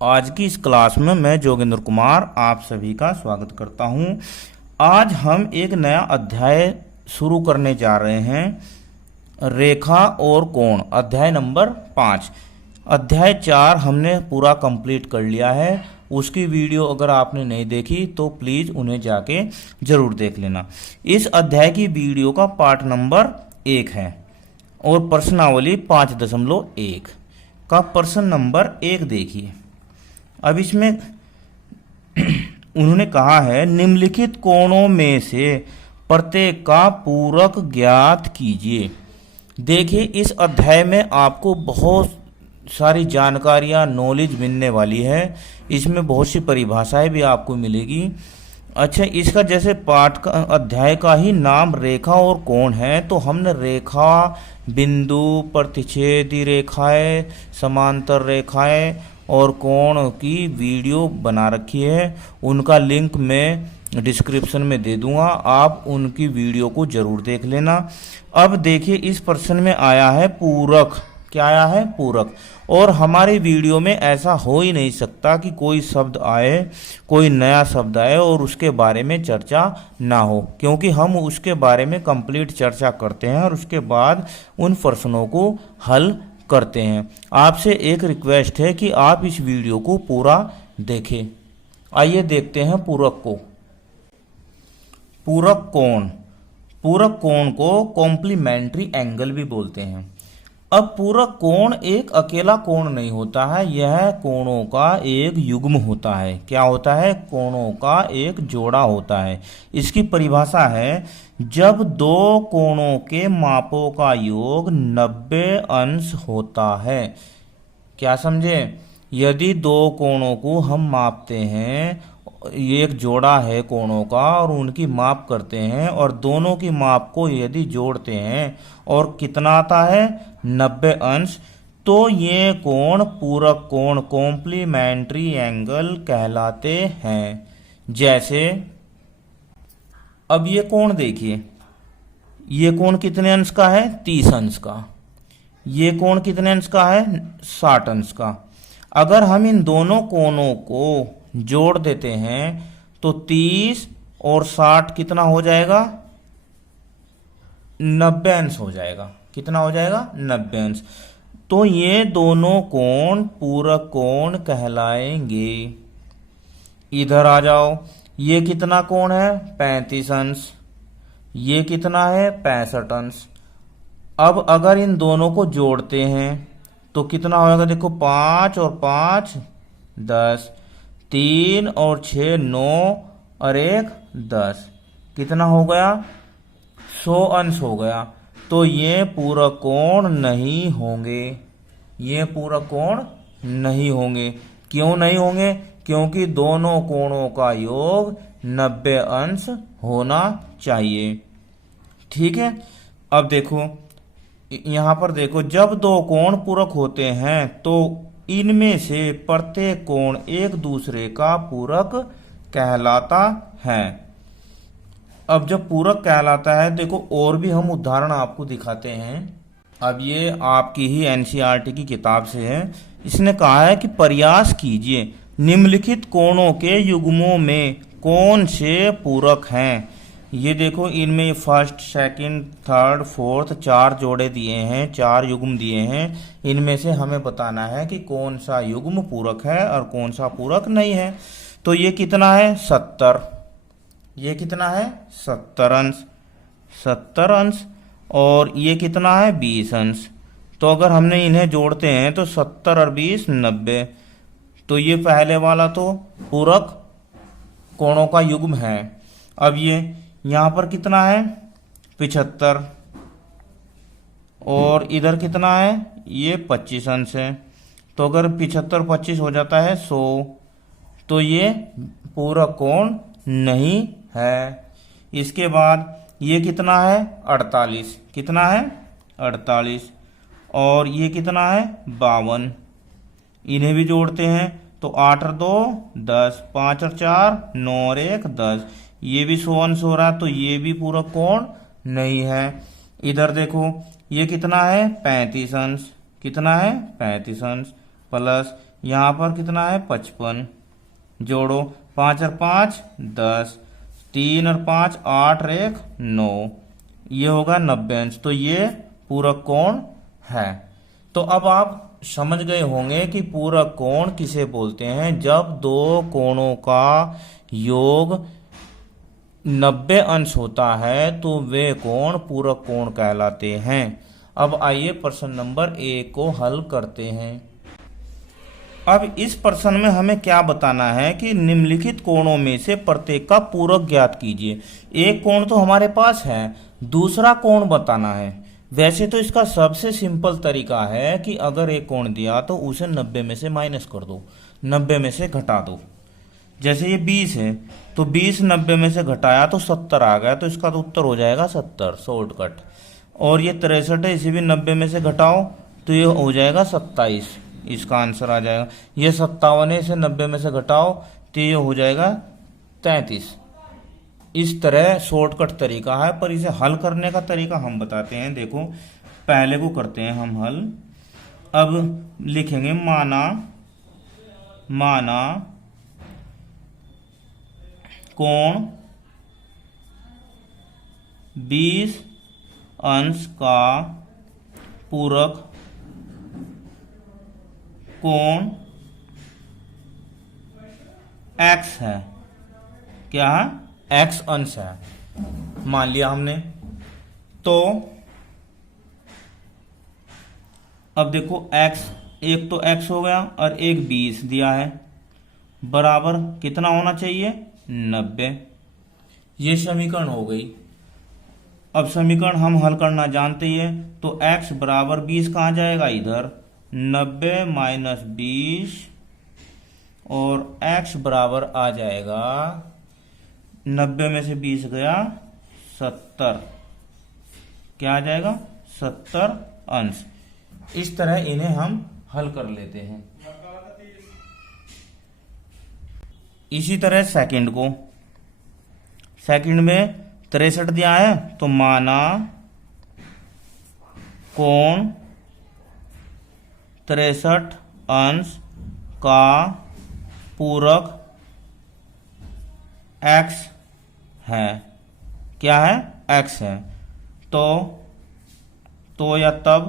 आज की इस क्लास में मैं जोगेंद्र कुमार आप सभी का स्वागत करता हूं। आज हम एक नया अध्याय शुरू करने जा रहे हैं, रेखा और कोण, अध्याय नंबर 5। अध्याय 4 हमने पूरा कंप्लीट कर लिया है। उसकी वीडियो अगर आपने नहीं देखी तो प्लीज़ उन्हें जाके ज़रूर देख लेना। इस अध्याय की वीडियो का पार्ट नंबर 1 है और प्रश्नावली 5.1 का प्रश्न नंबर 1 देखिए। अब इसमें उन्होंने कहा है, निम्नलिखित कोणों में से प्रत्येक का पूरक ज्ञात कीजिए। देखिए, इस अध्याय में आपको बहुत सारी जानकारियाँ, नॉलेज मिलने वाली है। इसमें बहुत सी परिभाषाएं भी आपको मिलेगी। अच्छा, इसका जैसे पाठ का अध्याय का ही नाम रेखा और कोण है, तो हमने रेखा, बिंदु, प्रतिच्छेदी रेखाएं, समांतर रेखाएं और कोण की वीडियो बना रखी है। उनका लिंक मैं डिस्क्रिप्शन में दे दूंगा, आप उनकी वीडियो को जरूर देख लेना। अब देखिए, इस प्रश्न में आया है पूरक। क्या आया है? पूरक। और हमारी वीडियो में ऐसा हो ही नहीं सकता कि कोई शब्द आए, कोई नया शब्द आए और उसके बारे में चर्चा ना हो, क्योंकि हम उसके बारे में कंप्लीट चर्चा करते हैं और उसके बाद उन प्रश्नों को हल करते हैं। आपसे एक रिक्वेस्ट है कि आप इस वीडियो को पूरा देखें। आइए देखते हैं पूरक को। पूरक कोण। पूरक कोण को कॉम्प्लीमेंट्री एंगल भी बोलते हैं। अब पूरक कोण एक अकेला कोण नहीं होता है, यह कोणों का एक युग्म होता है। क्या होता है? कोणों का एक जोड़ा होता है। इसकी परिभाषा है, जब दो कोणों के मापों का योग 90 अंश होता है। क्या समझे? यदि दो कोणों को हम मापते हैं, ये एक जोड़ा है कोणों का, और उनकी माप करते हैं और दोनों की माप को यदि जोड़ते हैं और कितना आता है? 90 अंश, तो ये कोण पूरक कोण, कॉम्प्लीमेंट्री एंगल कहलाते हैं। जैसे अब ये कोण देखिए, ये कोण कितने अंश का है? 30 अंश का। ये कोण कितने अंश का है? 60 अंश का। अगर हम इन दोनों कोणों को जोड़ देते हैं तो 30 और 60 कितना हो जाएगा? 90 अंश हो जाएगा। कितना हो जाएगा? 90 अंश। तो ये दोनों कोण पूरक कोण कहलाएंगे। इधर आ जाओ, ये कितना कोण है? 35 अंश। ये कितना है? 65 अंश। अब अगर इन दोनों को जोड़ते हैं तो कितना होगा? देखो, 5 और 5 10, 3 और 6 9 और 1 10, कितना हो गया? 100 अंश हो गया। तो ये पूरक कोण नहीं होंगे। ये पूरक कोण नहीं होंगे। क्यों नहीं होंगे? क्योंकि दोनों कोणों का योग 90 अंश होना चाहिए। ठीक है। अब देखो, यहां पर देखो, जब दो कोण पूरक होते हैं तो इनमें से प्रत्येक कोण एक दूसरे का पूरक कहलाता है। अब जब पूरक कहलाता है, देखो और भी हम उदाहरण आपको दिखाते हैं। अब ये आपकी ही एनसीईआरटी की किताब से है। इसने कहा है कि प्रयास कीजिए, निम्नलिखित कोणों के युग्मों में कौन से पूरक हैं। ये देखो, इनमें फर्स्ट, सेकंड, थर्ड, फोर्थ 4 जोड़े दिए हैं, 4 युग्म दिए हैं। इनमें से हमें बताना है कि कौन सा युग्म पूरक है और कौन सा पूरक नहीं है। तो ये कितना है? 70। ये कितना है? 70 अंश। 70 अंश। और ये कितना है? 20 अंश। तो अगर हमने इन्हें जोड़ते हैं तो 70 और 20 90। तो ये पहले वाला तो पूरक कोणों का युग्म है। अब ये यहाँ पर कितना है? 75। और इधर कितना है? ये 25 अंश है। तो अगर 75 25 हो जाता है 100। तो ये पूरक कोण नहीं है। इसके बाद ये कितना है? 48। कितना है? 48। और ये कितना है? 52। इन्हें भी जोड़ते हैं तो 8 और 2 10, 5 और 4 9 और 1 10। ये भी 100 अंश हो रहा, तो ये भी पूरक कोण नहीं है। इधर देखो, ये कितना है? 35 अंश। कितना है? 35 अंश। प्लस यहाँ पर कितना है 55, जोड़ो 5 और 5 10, 3 और 5 8 और 1 9, ये होगा 90 अंश। तो ये पूरक कोण है। तो अब आप समझ गए होंगे कि पूरक कोण किसे बोलते हैं। जब दो कोणों का योग 90 अंश होता है तो वे कोण पूरक कोण कहलाते हैं। अब आइए प्रश्न नंबर 1 को हल करते हैं। अब इस प्रश्न में हमें क्या बताना है कि निम्नलिखित कोणों में से प्रत्येक का पूरक ज्ञात कीजिए। एक कोण तो हमारे पास है, दूसरा कोण बताना है। वैसे तो इसका सबसे सिंपल तरीका है कि अगर एक कोण दिया तो उसे 90 में से माइनस कर दो, 90 में से घटा दो। जैसे ये 20 है तो 20 90 में से घटाया तो 70 आ गया, तो इसका तो उत्तर हो जाएगा 70 शॉर्टकट। और ये 63 है, इसे भी 90 में से घटाओ तो ये हो जाएगा 27, इसका आंसर आ जाएगा। ये 57 है, इसे 90 में से घटाओ तो ये हो जाएगा 33। इस तरह शॉर्टकट तरीका है, पर इसे हल करने का तरीका हम बताते हैं। देखो पहले को करते हैं हम हल। अब लिखेंगे माना कोण 20 अंश का पूरक कोण x है। क्या है? x अंश है, मान लिया हमने। तो अब देखो x, एक तो x हो गया और एक 20 दिया है, बराबर कितना होना चाहिए 90। ये समीकरण हो गई। अब समीकरण हम हल करना जानते ही है, तो x बराबर 20 कहाँ जाएगा इधर, 90 माइनस 20, और x बराबर आ जाएगा 90 में से 20 गया 70, क्या आ जाएगा 70 अंश। इस तरह इन्हें हम हल कर लेते हैं। इसी तरह सेकंड को, सेकंड में 63 दिया है, तो माना कोण 63 अंश का पूरक x है। क्या है? x है। तो या तब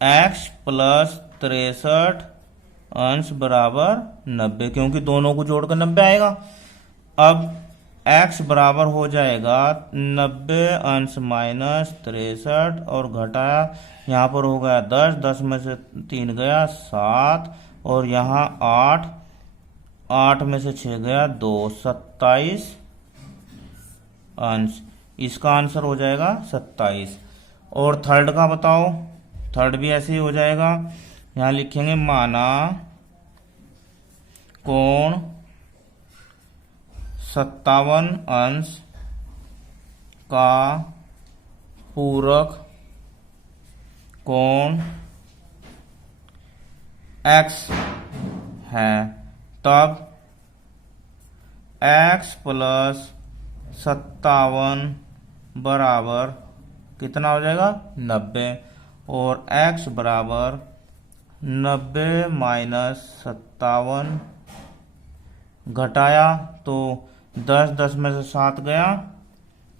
x प्लस 63 अंश बराबर 90, क्योंकि दोनों को जोड़कर 90 आएगा। अब x बराबर हो जाएगा 90 अंश माइनस 63, और घटाया यहाँ पर हो गया 10, 10 में से 3 गया 7, और यहाँ 8, 8 में से 6 गया 2, 27 अंश। इसका आंसर हो जाएगा 27। और थर्ड का बताओ, थर्ड भी ऐसे ही हो जाएगा। यहाँ लिखेंगे माना कोण 57 अंश का पूरक कोण x है, तब x प्लस 57 बराबर कितना हो जाएगा 90, और x बराबर 90 माइनस 57, घटाया तो 10, 10 में से 7 गया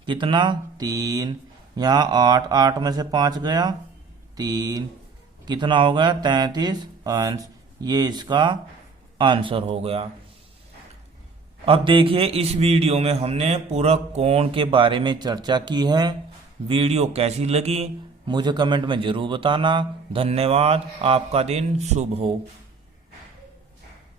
कितना 3, यहाँ 8, 8 में से 5 गया 3, कितना हो गया 33 अंश। ये इसका आंसर हो गया। अब देखिए, इस वीडियो में हमने पूरक कोण के बारे में चर्चा की है। वीडियो कैसी लगी मुझे कमेंट में जरूर बताना। धन्यवाद। आपका दिन शुभ हो।